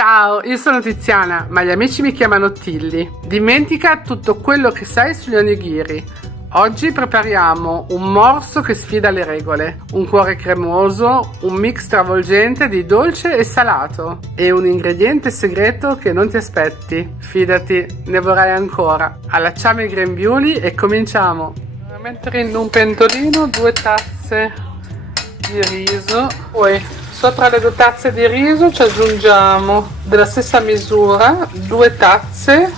Ciao, io sono Tiziana, ma gli amici mi chiamano Tilly. Dimentica tutto quello che sai sugli onigiri. Oggi prepariamo un morso che sfida le regole, un cuore cremoso, un mix travolgente di dolce e salato e un ingrediente segreto che non ti aspetti. Fidati, ne vorrai ancora. Allacciamo i grembiuli e cominciamo. Mettere in un pentolino 2 tazze di riso, poi sopra le 2 tazze di riso ci aggiungiamo della stessa misura 2 tazze,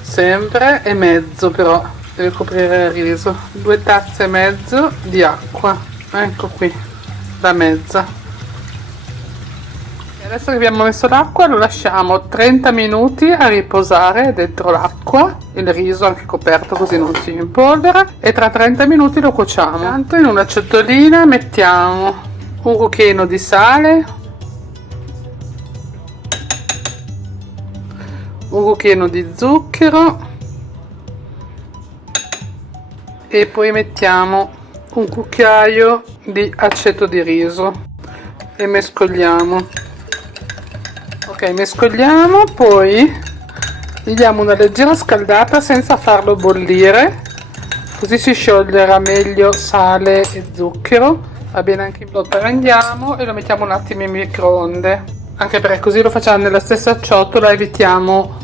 sempre e mezzo, però deve coprire il riso, 2 tazze e mezzo di acqua, ecco qui, da mezza. E adesso che abbiamo messo l'acqua lo lasciamo 30 minuti a riposare dentro l'acqua, il riso anche coperto così non si impolvera, e tra 30 minuti lo cuociamo. Intanto in una ciotolina mettiamo un cucchiaino di sale, un cucchiaino di zucchero e poi mettiamo un cucchiaio di aceto di riso e mescoliamo. Ok, mescoliamo, poi gli diamo una leggera scaldata senza farlo bollire, così si scioglierà meglio sale e zucchero. Va bene, anche lo prendiamo e lo mettiamo un attimo in microonde, anche perché così lo facciamo nella stessa ciotola, evitiamo,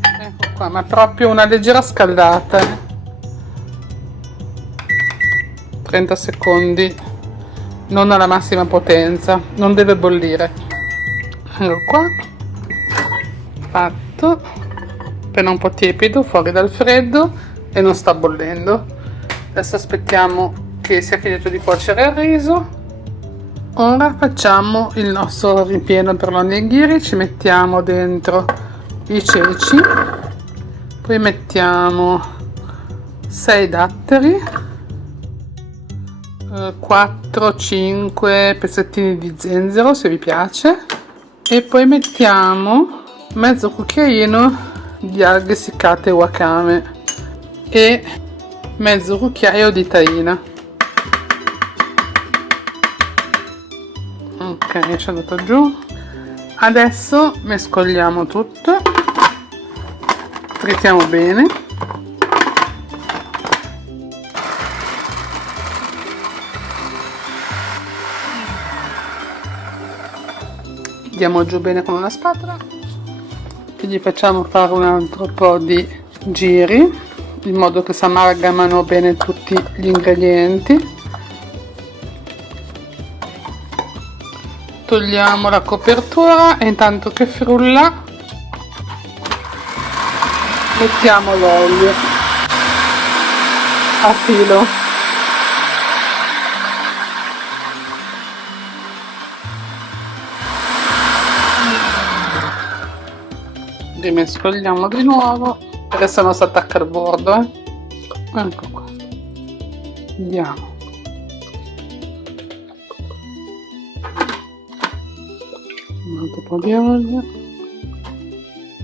ecco qua, ma proprio una leggera scaldata, 30 secondi, non alla massima potenza, non deve bollire. Ecco qua, fatto, appena un po' tiepido, fuori dal freddo e non sta bollendo. Adesso aspettiamo che sia finito di cuocere il riso. Ora facciamo il nostro ripieno per l'onigiri, ci mettiamo dentro i ceci, poi mettiamo 6 datteri, 4-5 pezzettini di zenzero se vi piace, e poi mettiamo mezzo cucchiaino di alghe essiccate wakame e mezzo cucchiaio di tahina. Ok, ci è andato giù. Adesso mescoliamo tutto, trittiamo bene. Diamo giù bene con una spatola e gli facciamo fare un altro po' di giri in modo che si amalgamano bene tutti gli ingredienti. Togliamo la copertura e intanto che frulla mettiamo l'olio a filo. Rimescoliamo di nuovo perché sennò si attacca al bordo, ecco qua. Andiamo. Un altro po' di olio.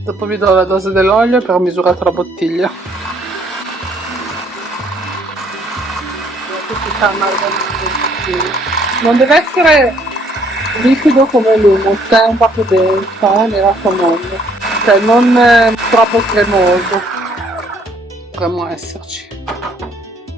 Dopo vi do la dose dell'olio, però ho misurato la bottiglia. Non deve essere liquido come l'hummus, è un po' più denso, mi raccomando, cioè non troppo cremoso. Dovremmo esserci.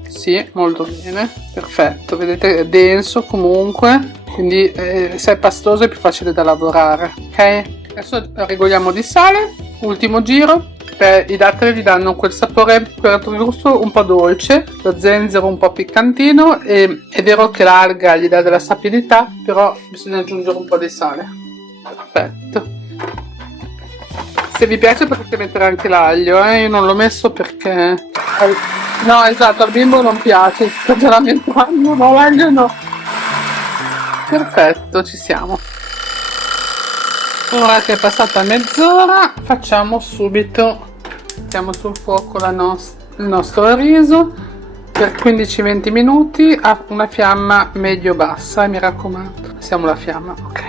Sì, molto bene, perfetto, vedete è denso comunque, quindi se è pastoso è più facile da lavorare. Ok, adesso regoliamo di sale, ultimo giro. I datteri gli danno quel sapore per il gusto un po' dolce, lo zenzero un po' piccantino, e è vero che l'alga gli dà della sapidità, però bisogna aggiungere un po' di sale. Perfetto. Se vi piace potete mettere anche l'aglio, io non l'ho messo perché no, esatto, al bimbo non piace, si sta già lamentando, no, l'aglio no. Perfetto, ci siamo. Ora che è passata mezz'ora facciamo subito, mettiamo sul fuoco il nostro riso per 15-20 minuti a una fiamma medio-bassa, mi raccomando, passiamo la fiamma, ok.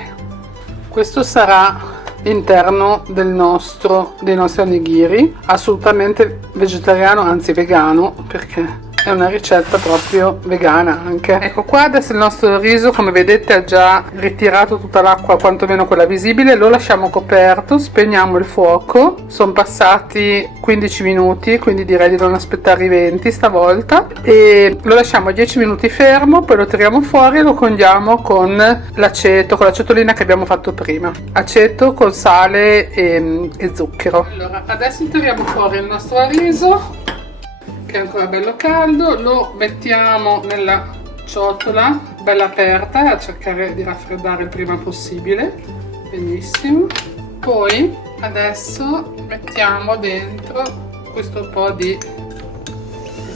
Questo sarà l'interno dei nostri onigiri, assolutamente vegetariano, anzi vegano, perché è una ricetta proprio vegana anche. Ecco qua, adesso il nostro riso, come vedete, ha già ritirato tutta l'acqua, quantomeno quella visibile. Lo lasciamo coperto, spegniamo il fuoco. Sono passati 15 minuti, quindi direi di non aspettare i 20 stavolta, e lo lasciamo 10 minuti fermo, poi lo tiriamo fuori e lo condiamo con l'aceto, con l'acetolina che abbiamo fatto prima. Aceto con sale e zucchero. Allora, adesso tiriamo fuori il nostro riso, che è ancora bello caldo, lo mettiamo nella ciotola bella aperta, a cercare di raffreddare il prima possibile. Benissimo. Poi adesso mettiamo dentro questo po' di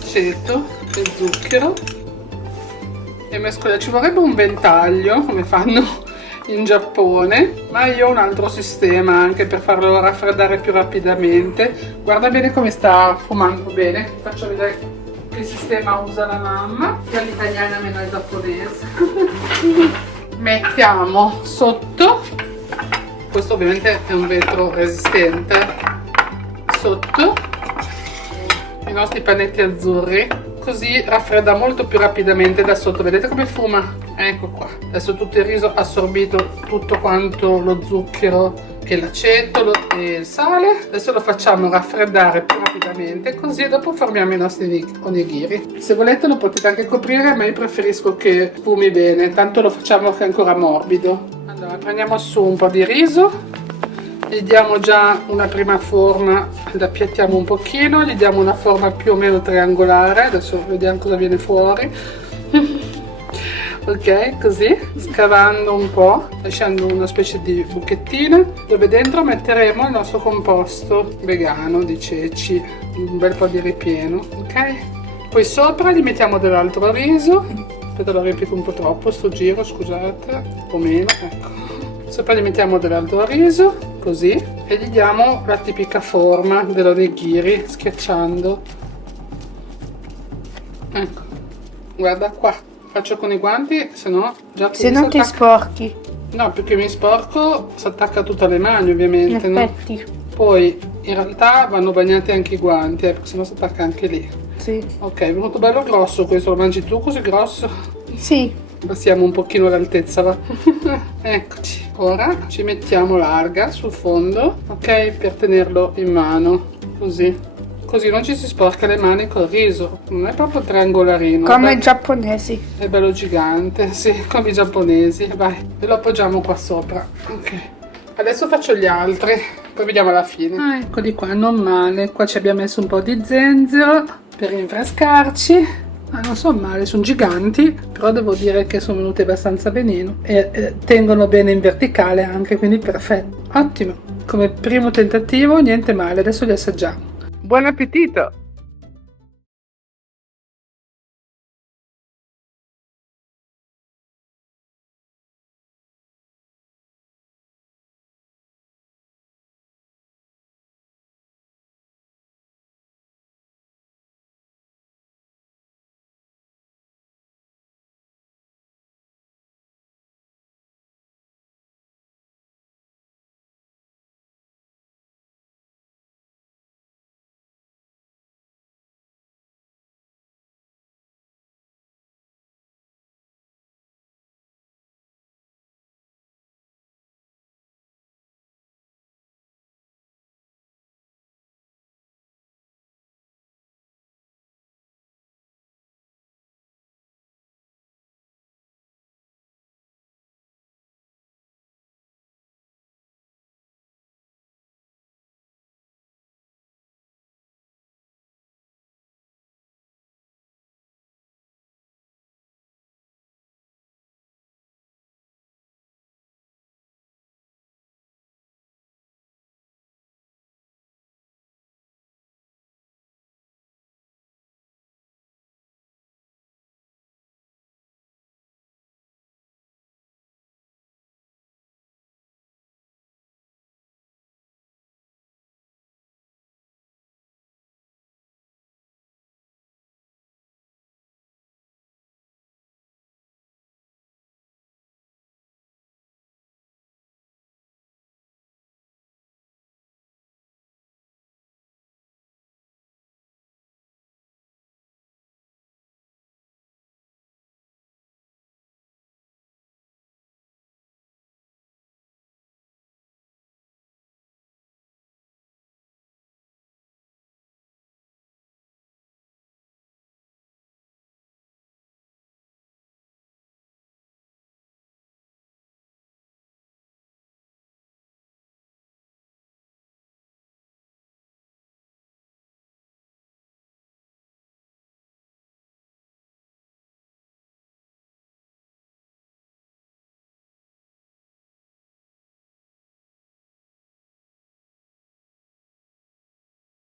aceto e zucchero e mescoliamo. Ci vorrebbe un ventaglio come fanno in Giappone, ma io ho un altro sistema anche per farlo raffreddare più rapidamente. Guarda bene come sta fumando bene, faccio vedere che sistema usa la mamma, io all'italiana meno al giapponese. Mettiamo sotto, questo ovviamente è un vetro resistente, sotto i nostri panetti azzurri, così raffredda molto più rapidamente da sotto. Vedete come fuma? Ecco qua, adesso tutto il riso ha assorbito tutto quanto lo zucchero e l'aceto e il sale. Adesso lo facciamo raffreddare più rapidamente, così dopo formiamo i nostri onigiri. Se volete lo potete anche coprire, ma io preferisco che fumi bene, tanto lo facciamo che è ancora morbido. Allora prendiamo su un po' di riso, gli diamo già una prima forma, la appiattiamo un pochino, gli diamo una forma più o meno triangolare, adesso vediamo cosa viene fuori. Ok, così, scavando un po', lasciando una specie di buchettina, dove dentro metteremo il nostro composto vegano di ceci, un bel po' di ripieno, ok? Poi sopra gli mettiamo dell'altro riso, aspetta, l'ho riempito un po' troppo sto giro, scusate, un po' meno, ecco. Sopra gli mettiamo dell'altro riso, così, e gli diamo la tipica forma dell'onigiri, schiacciando. Ecco, guarda qua. Faccio con i guanti, se no già Se non ti sporchi. No, più che mi sporco si attacca a tutte le mani ovviamente, In no? effetti. Poi in realtà vanno bagnati anche i guanti, perché sennò si attacca anche lì. Sì. Ok, è venuto bello grosso questo, lo mangi tu così grosso? Sì. Passiamo un pochino l'altezza, va? Eccoci. Ora ci mettiamo larga sul fondo, ok? Per tenerlo in mano, così. Così non ci si sporca le mani col riso, non è proprio triangolarino. Come i giapponesi. È bello gigante, sì, come i giapponesi. Vai, e lo appoggiamo qua sopra. Ok. Adesso faccio gli altri, poi vediamo alla fine. Ah, eccoli qua, non male. Qua ci abbiamo messo un po' di zenzero per rinfrescarci. Ah, non sono male, sono giganti, però devo dire che sono venuti abbastanza benino. E tengono bene in verticale anche, quindi perfetto. Ottimo. Come primo tentativo, niente male. Adesso li assaggiamo. Buon appetito!